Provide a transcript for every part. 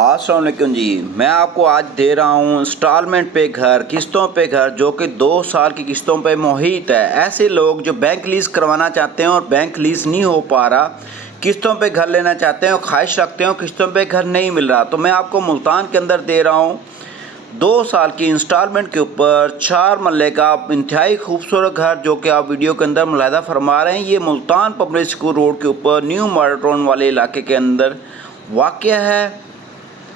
अस्सलाम वालेकुम जी। मैं आपको आज दे रहा हूँ इंस्टॉलमेंट पे घर, किस्तों पे घर, जो कि 2 साल की किस्तों पे मुहित है। ऐसे लोग जो बैंक लीज करवाना चाहते हैं और बैंक लीज नहीं हो पा रहा, किस्तों पे घर लेना चाहते हैं और ख्वाहिश रखते हैं किस्तों पे घर नहीं मिल रहा, तो मैं आपको मुल्तान के अंदर दे रहा हूँ 2 साल की इंस्टॉलमेंट के ऊपर 4 मरले का इंतहाई खूबसूरत घर, जो कि आप वीडियो के अंदर मुलाहिजा फरमा रहे हैं। ये मुल्तान पब्लिक स्कूल रोड के ऊपर न्यू मॉडल टाउन वाले इलाके के अंदर वाक़या है।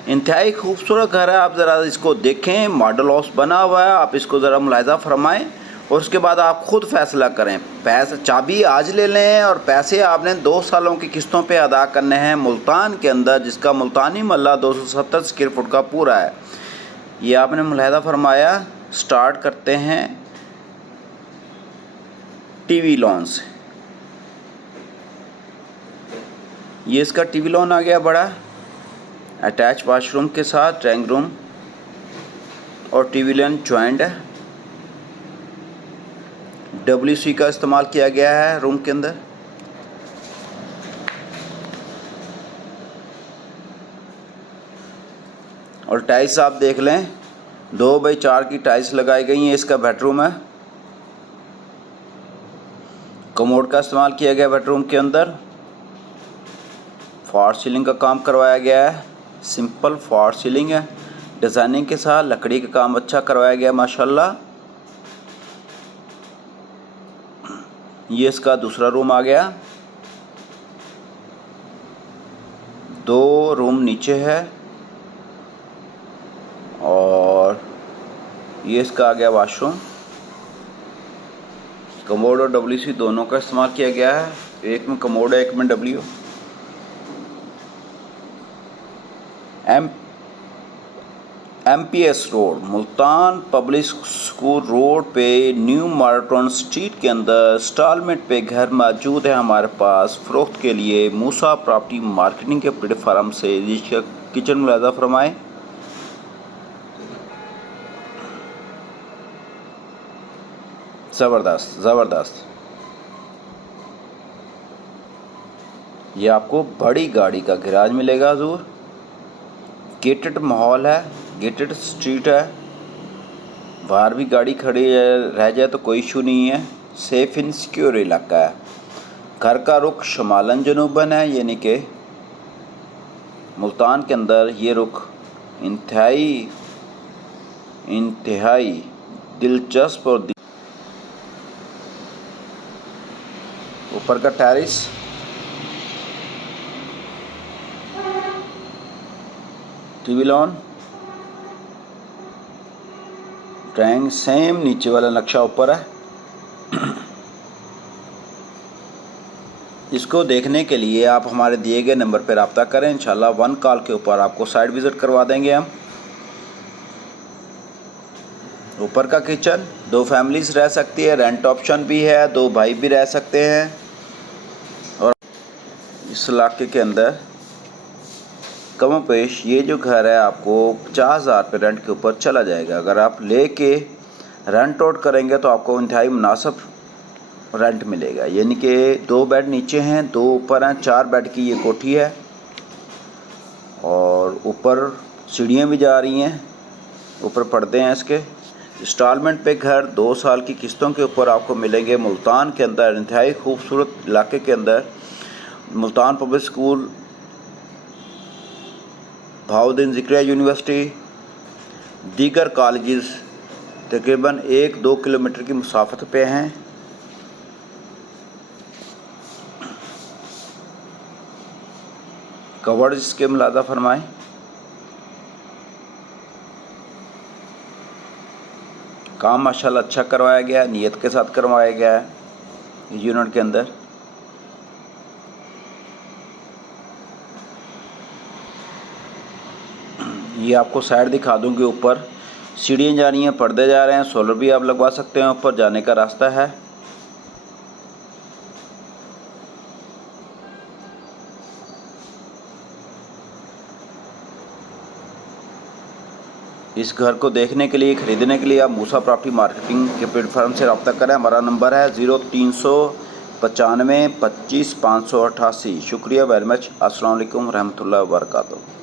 इंतहाई खूबसूरत घर है, आप ज़रा इसको देखें। मॉडल हाउस बना हुआ है, आप इसको ज़रा मुलाहिजा फरमाएं और उसके बाद आप ख़ुद फैसला करें। पैसे चाबी आज ले लें और पैसे आपने 2 सालों की किस्तों पे अदा करने हैं मुल्तान के अंदर, जिसका मुल्तानी मल्ला 270 स्क्वायर फुट का पूरा है। ये आपने मुलाहिजा फरमाया। स्टार्ट करते हैं टीवी लोन से। ये इसका टीवी लोन आ गया बड़ा, अटैच वाशरूम के साथ, ड्राइंग रूम और टीवी लोन जॉइंट है। WC का इस्तेमाल किया गया है रूम के अंदर। और टाइल्स आप देख लें, 2x4 की टाइल्स लगाई गई हैं। इसका बेडरूम है, कमोड का इस्तेमाल किया गया बेडरूम के अंदर। फॉर सीलिंग का काम करवाया गया है, सिंपल फॉर सीलिंग है, डिज़ाइनिंग के साथ लकड़ी का काम अच्छा करवाया गया माशाल्लाह। ये इसका दूसरा रूम आ गया, 2 रूम नीचे है और ये इसका आ गया वॉशरूम। कमोड और WC दोनों का इस्तेमाल किया गया है, एक में कमोड है एक में W। MPS road, Multan public school road पे न्यू मॉडल टाउन स्ट्रीट के अंदर इंस्टॉलमेंट पे घर मौजूद है हमारे पास फ़रोख्त के लिए। मूसा प्रॉपर्टी मार्केटिंग के प्लेटफार्म से जिसका किचन मुलाहिजा फरमाएं। ज़बरदस्त ज़बरदस्त। ये आपको बड़ी गाड़ी का गैराज मिलेगा हजूर। गेटेड माहौल है, गेटेड स्ट्रीट है, बाहर भी गाड़ी खड़ी रह जाए तो कोई इशू नहीं है। सेफ इन सिक्योर इलाका है। घर का रुख शमालन जनूबन है, यानी कि मुल्तान के अंदर ये रुख इंतहाई दिलचस्प और ऊपर का terrace, TV lawn, drawing same नीचे वाला नक्शा ऊपर है। इसको देखने के लिए आप हमारे दिए गए नंबर पर रब्ता करें। इंशाल्लाह 1 कॉल के ऊपर आपको साइट विज़िट करवा देंगे हम। ऊपर का किचन, 2 फैमिलीज़ रह सकती है, रेंट ऑप्शन भी है, 2 भाई भी रह सकते हैं। और इस इलाके के अंदर कम पेश ये जो घर है आपको 50,000 पे रेंट के ऊपर चला जाएगा। अगर आप लेके रेंट आउट करेंगे तो आपको इंतहाई मुनासिब रेंट मिलेगा, यानी कि 2 बेड नीचे हैं, 2 ऊपर हैं, 4 बेड की ये कोठी है और ऊपर सीढ़ियाँ भी जा रही हैं, ऊपर पर्दे हैं इसके। इंस्टॉलमेंट पे घर 2 साल की किस्तों के ऊपर आपको मिलेंगे मुल्तान के अंदर, इंतहाई खूबसूरत इलाके के अंदर। Multan public school, Bahauddin Zakaria university, दीगर कॉलेजेस तकरीबन 1-2 किलोमीटर की मुसाफत पे हैं। कवर्ड इसके मुलाहिजा फरमाएं। काम माशाल्लाह अच्छा करवाया गया है, नीयत के साथ करवाया गया है यूनिट के अंदर। ये आपको साइड दिखा दूँ कि ऊपर सीढ़ियाँ जा रही हैं, पर्दे जा रहे हैं, सोलर भी आप लगवा सकते हैं, ऊपर जाने का रास्ता है। इस घर को देखने के लिए, ख़रीदने के लिए आप मूसा प्रॉपर्टी मार्केटिंग के प्लेटफार्म से रब्ता करें। हमारा नंबर है 0395 25 588। शुक्रिया वेरी मच। अस्सलाम वालेकुम रहमतुल्लाहि व बरकातहू।